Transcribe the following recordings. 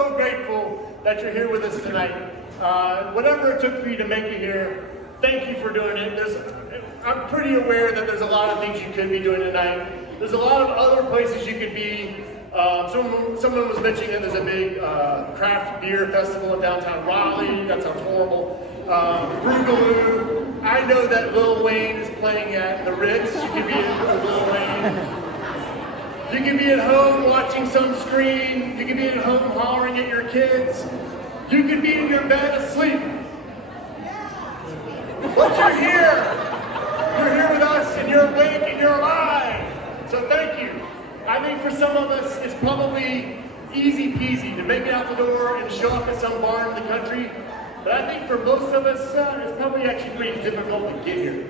so grateful that you're here with us tonight. Whatever it took for you to make it here, thank you for doing it. I'm pretty aware that there's a lot of things you could be doing tonight. There's a lot of other places you could be. Someone was mentioning that there's a big craft beer festival in downtown Raleigh. That sounds horrible. Boogaloo. I know that Lil Wayne is playing at the Ritz. You could be at Lil Wayne. You can be at home watching some screen. You can be at home hollering at your kids. You could be in your bed asleep. But you're here. You're here with us and you're awake and you're alive. So thank you. I think for some of us, it's probably easy peasy to make it out the door and show up at some bar in the country. But I think for most of us, it's probably actually pretty difficult to get here.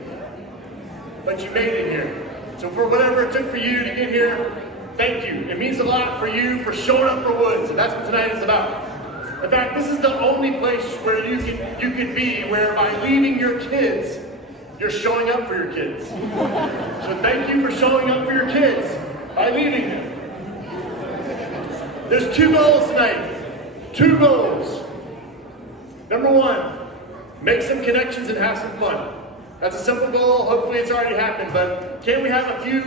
But you made it here. So for whatever it took for you to get here, thank you. It means a lot for you for showing up for Woods, and that's what tonight is about. In fact, this is the only place where you can be where by leaving your kids, you're showing up for your kids. So thank you for showing up for your kids by leaving them. There's 2 goals tonight. 2 goals. Number 1, make some connections and have some fun. That's a simple goal. Hopefully it's already happened, but can we have a few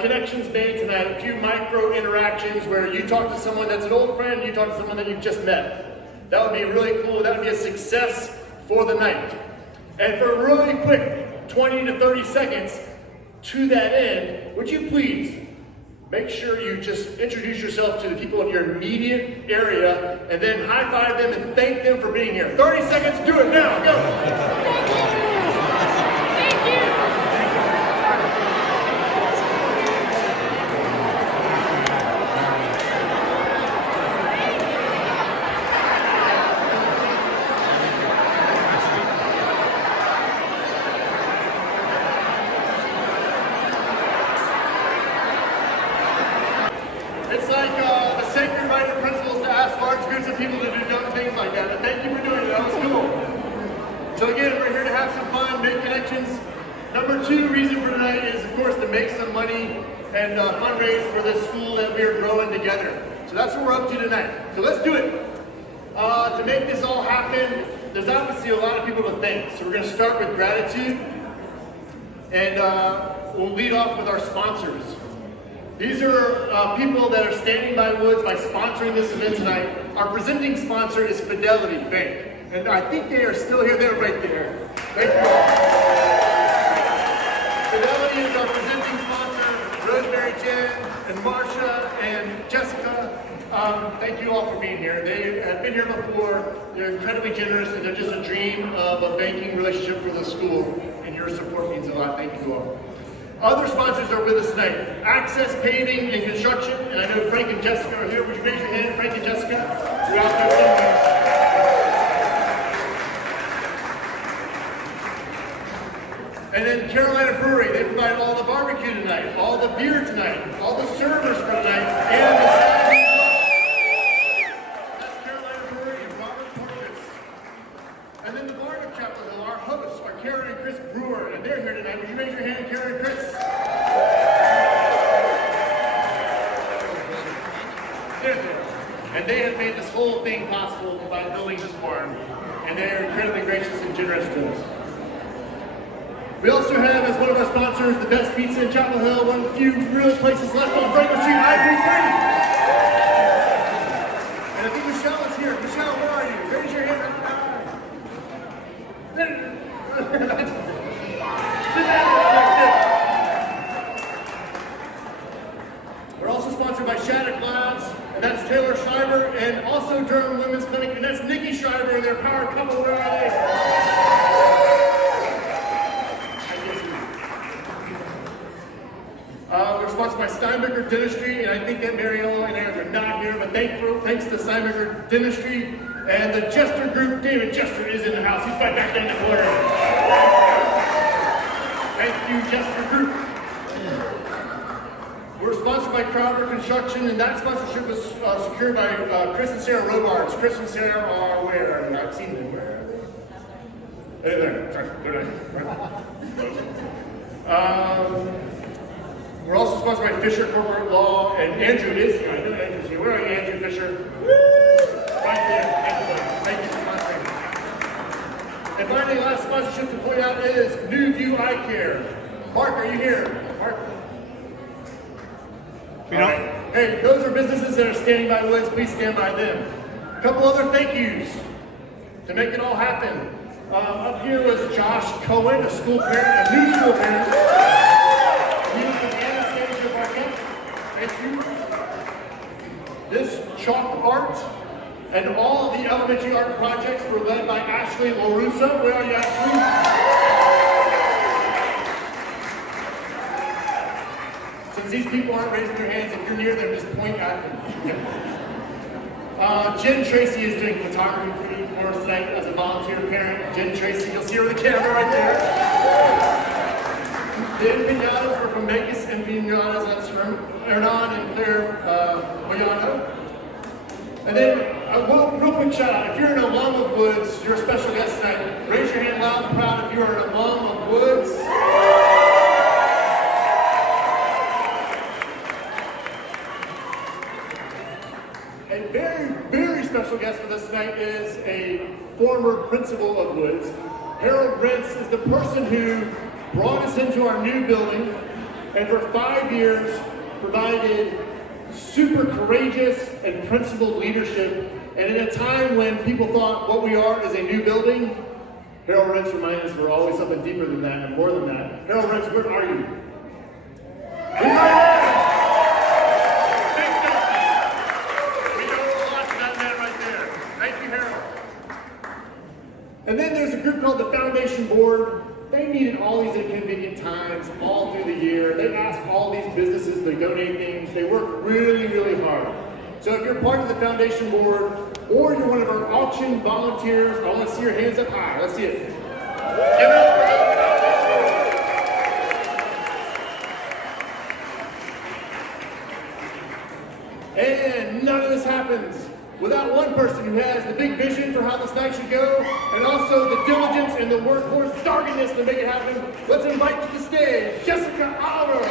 connections made tonight, a few micro interactions where you talk to someone that's an old friend, you talk to someone that you've just met. That would be really cool. That would be a success for the night. And for a really quick 20 to 30 seconds to that end, would you please make sure you just introduce yourself to the people in your immediate area and then high five them and thank them for being here. 30 seconds, do it now, go. It's like the sacred right of principles to ask large groups of people to do dumb things like that. And thank you for doing it. That was cool. So again, we're here to have some fun, make connections. Number 2 reason for tonight is, of course, to make some money and fundraise for this school that we are growing together. So that's what we're up to tonight. So let's do it. To make this all happen, there's obviously a lot of people to thank. So we're going to start with gratitude. And we'll lead off with our sponsors. These are people that are standing by Woods by sponsoring this event tonight. Our presenting sponsor is Fidelity Bank. And I think they are still here. They're right there. Thank you all. Fidelity is our presenting sponsor. Rosemary, Jen, and Marsha, and Jessica. Thank you all for being here. They have been here before. They're incredibly generous, and they're just a dream of a banking relationship for the school. And your support means a lot. Thank you all. Other sponsors are with us tonight. Access Paving and Construction, and I know Frank and Jessica are here. Would you raise your hand, Frank and Jessica? We're out there somewhere. And then Carolina Brewery, they provide all the barbecue tonight, all the beer tonight, all the servers for tonight, and the salad. That's Carolina Brewery and Robert Portis. And then the Barn of Chapel Hill, our hosts are Karen and Chris Brewer, and they're here tonight. Would you raise your hand, Karen and Chris? They're there. And they have made this whole thing possible by building this barn. And they are incredibly gracious and generous to us. We also have as one of our sponsors the best pizza in Chapel Hill, one of the few real places left on Franklin Street, Ivory Free. And I think Michelle is here. Michelle, where are you? Raise your hand. We're also sponsored by Shattuck Labs, and that's Taylor Schreiber, and also Durham Women's Clinic, and that's Nikki Schreiber and their power couple. Where are they? We're sponsored by Steinbecker Dentistry, and I think that Mariella and Aaron are not here, but thanks to Steinbecker Dentistry and the Jester Group. David Jester is in the house. He's right back in the corner. Thank you, Jester Group. We're sponsored by Crowder Construction, and that sponsorship was secured by Chris and Sarah Robards. Chris and Sarah are where? I've seen them where? There. Sorry, they're not. We're also sponsored by Fisher Corporate Law, and Andrew is here. I know Andrew's here. Where are you, Andrew Fisher? Woo! finally, last sponsorship to point out is New View Eye Care. Mark, are you here? Mark? All right. Hey, those are businesses that are standing by Woods. Please stand by them. A couple other thank yous to make it all happen. Up here was Josh Cohen, a school parent, a new school parent. He was the Anastasia of our camp. Thank you. This chalk art and all the elementary art projects were led by Ashley LaRusso. Where are you, Ashley? Since these people aren't raising their hands, if you're near them, just point at them. Jen Tracy is doing photography for us tonight as a volunteer parent. Jen Tracy, you'll see her with the camera right there. The empinadas were from Vegas Empinadas. That's from Hernan and Claire Moyano. And then, real quick shout out. If you're an alum of Woods, you're a special guest tonight. Raise your hand loud and proud if you are an alum of Woods. A very, very special guest with us tonight is a former principal of Woods. Harold Rentz is the person who brought us into our new building and for 5 years provided super courageous and principled leadership. And in a time when people thought what we are is a new building, Harold Rentz reminded us we're always something deeper than that and more than that. Harold Rentz, where are you? And then there's a group called the Foundation Board. They meet at all these inconvenient times all through the year. They ask all these businesses to donate things. They work really, really hard. So if you're part of the Foundation Board or you're one of our auction volunteers, I want to see your hands up high. Let's see it. Give it up for the Foundation. And none of this happens without one person who has the big vision for how this night should go, and also the diligence and the workhorse doggedness to make it happen. Let's invite to the stage, Jessica Oliver.